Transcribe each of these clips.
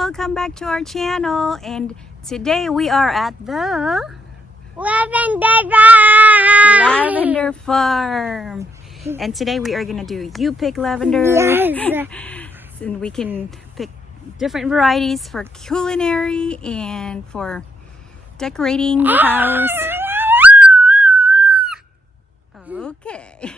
welcome back to our channel, and today we are at the Lavender Farm, and today we are gonna do you pick lavender. Yes. And we can pick different varieties for culinary and for decorating the house. Okay.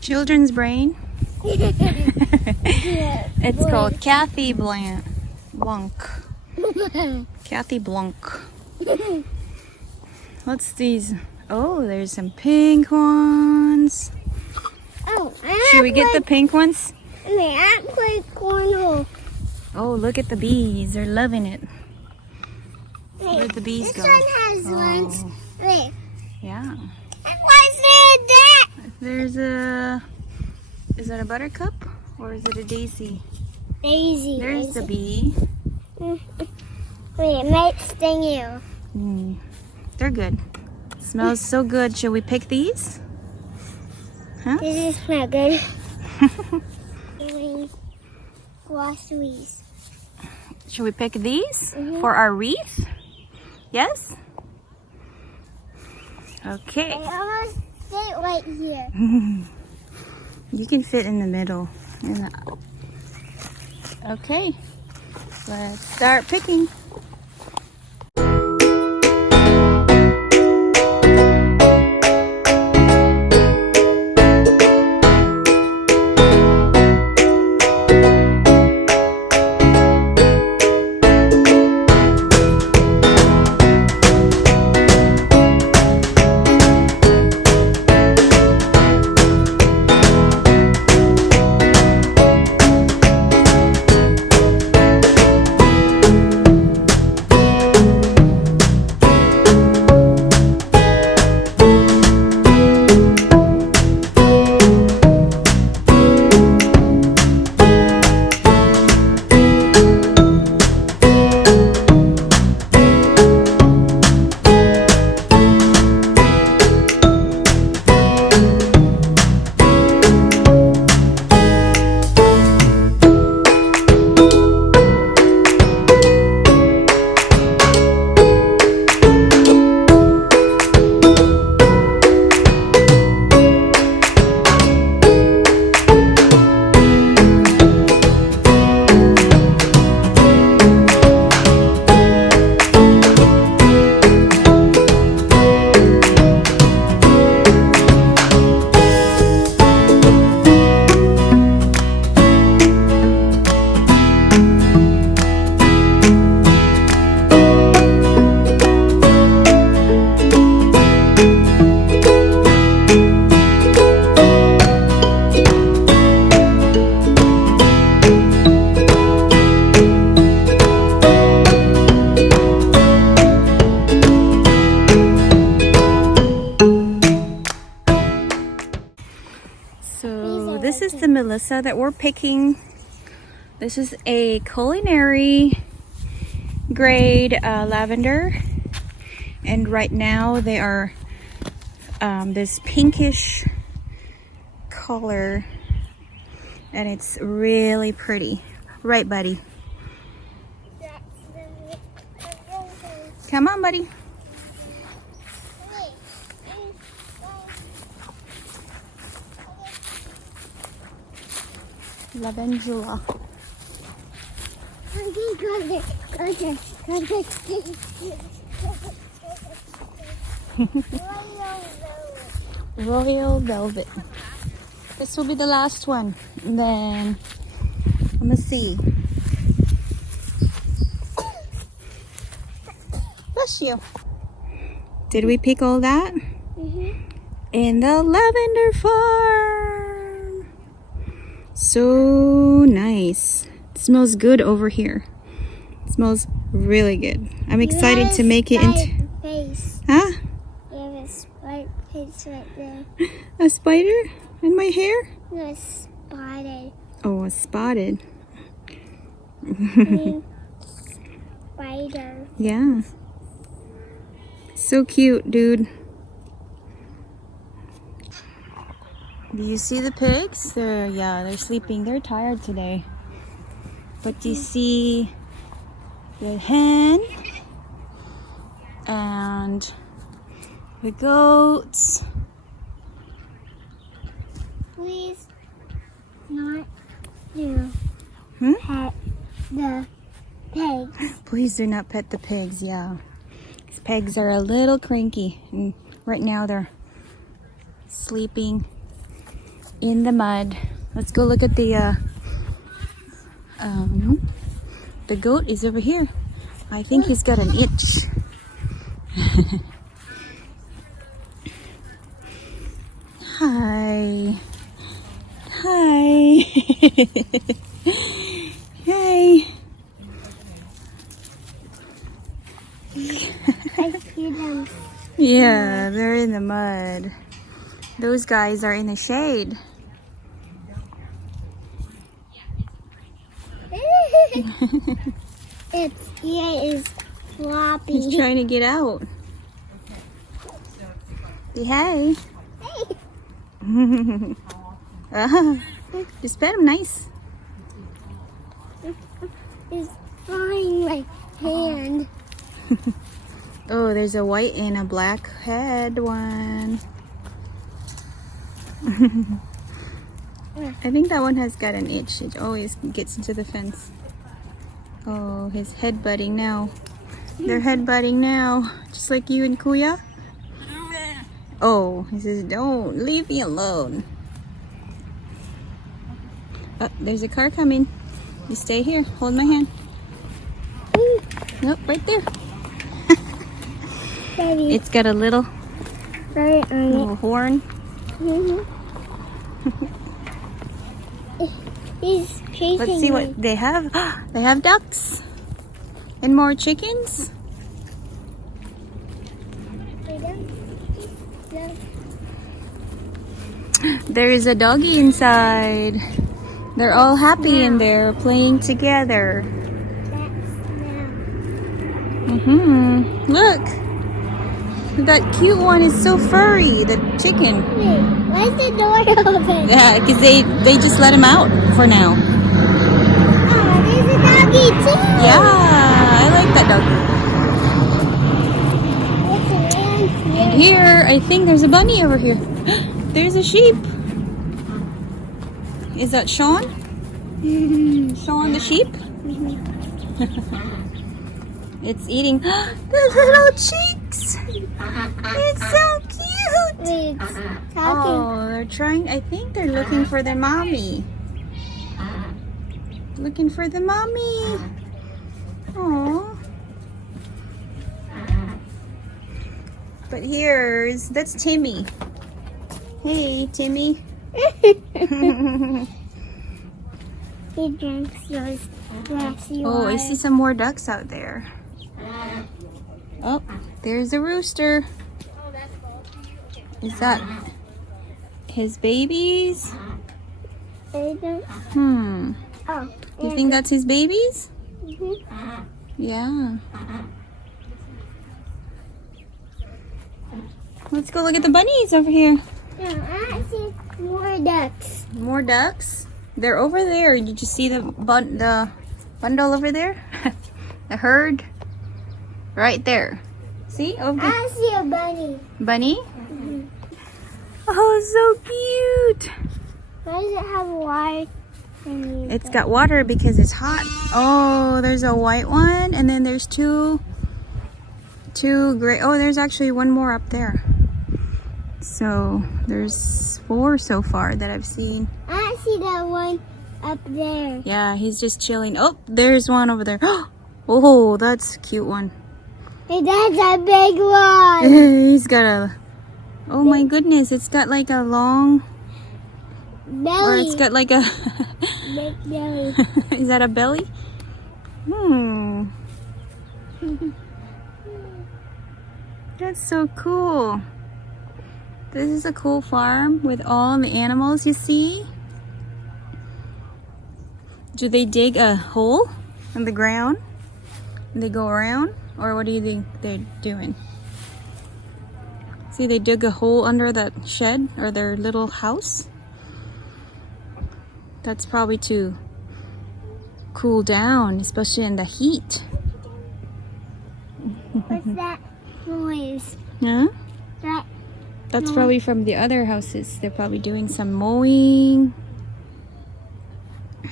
Children's brain. It's called Kathy Blanc. Kathy Blanc. What's these? Oh, there's some pink ones. Oh, should we get the pink ones? I play cornhole. Oh, look at the bees. They're loving it. Where'd the bees go? This one has ones. Wait. Yeah. What's that? There's a... Is that a buttercup? Or is it a daisy? Daisy. There's the bee. Wait, it might sting you. They're good. Smells so good. Should we pick these? Huh? This is not good. Wash these. Should we pick these for our wreath? Yes? Okay. I almost fit right here. You can fit in the middle. Okay. Let's start picking. This is the Melissa that we're picking. This is a culinary grade lavender, and right now they are this pinkish color, and it's really pretty. Right, buddy? Come on, buddy. Lavendula. Royal Velvet. This will be the last one. And then, let me see. bless you. Did we pick all that? Mm-hmm. In the lavender farm. So nice. It smells good over here. It smells really good. I'm excited to make it into... Face. Huh? You have a spotted face right there. A spider in my hair? No, it's spotted. Oh, a spotted. Spider. Yeah. So cute, dude. Do you see the pigs? They're sleeping. They're tired today. But do you see the hen and the goats? Please not do Hmm? pet the pigs. Please do not pet the pigs, yeah. These pigs are a little cranky. And right now they're sleeping in the mud. Let's go look at the goat is over here. I think he's got an itch. Hi. Hi. Hi. I see them. Yeah, they're in the mud. Those guys are in the shade. Its ear is floppy. He's trying to get out. Say hi. Hey. Just pet him nice. It's flying my hand. Oh, there's a white and a black head one. I think that one has got an itch. It always gets into the fence. Oh, his headbutting now. They're headbutting now. Just like you and Kuya. Oh, he says, don't leave me alone. Oh, there's a car coming. You stay here. Hold my hand. Nope, right there. Daddy, It's got a little on horn. it. He's chasing Let's see me. what they have. They have ducks and more chickens. There is a doggy inside. They're all happy in there playing together. Look. That cute one is so furry, the chicken. Why is the door open? Yeah, because they just let him out for now. Oh, there's a doggy too. Yeah, I like that doggy. It's And here, I think there's a bunny over here. There's a sheep. Is that Sean? Sean the sheep? It's eating the little cheeks. It's so cute. Wait, it's talking. Oh, they're trying. I think they're looking for their mommy. Looking for the mommy. Oh. But that's Timmy. Hey, Timmy. He drinks those glassy Oh, I water. see some more ducks out there. Oh, there's a rooster. Is that his babies? They don't. Oh. You think that's his babies? Mhm. Yeah. Let's go look at the bunnies over here. No, I see more ducks. More ducks? They're over there. Did you see the bundle over there? The herd? Right there. See? Over there. I see a bunny. Bunny? Oh, so cute. Why does it have water? It's got water because it's hot. Oh, there's a white one, and then there's two gray. Oh, there's actually one more up there. So there's 4 so far that I've seen. I see that one up there. Yeah, he's just chilling. Oh, there's one over there. Oh, that's a cute one. Hey, that's a big one. He's got a... Oh my goodness, it's got like a long... Or Belly. it's got like a... Big belly. Is that a belly? That's so cool. This is a cool farm with all the animals you see. Do they dig a hole in the ground? And they go around? Or what do you think they're doing? See, they dug a hole under that shed or their little house. That's probably to cool down, especially in the heat. What's that noise? Huh? That's noise. probably from the other houses. They're probably doing some mowing.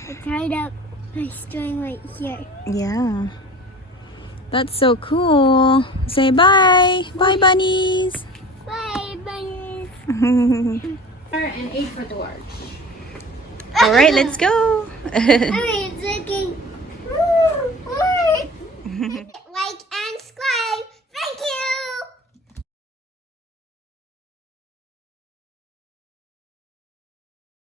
I tied up my string right here. Yeah. That's so cool. Say bye. Bye, bunnies. Bye, bunnies. And 8 for George. All right, let's go. I'm looking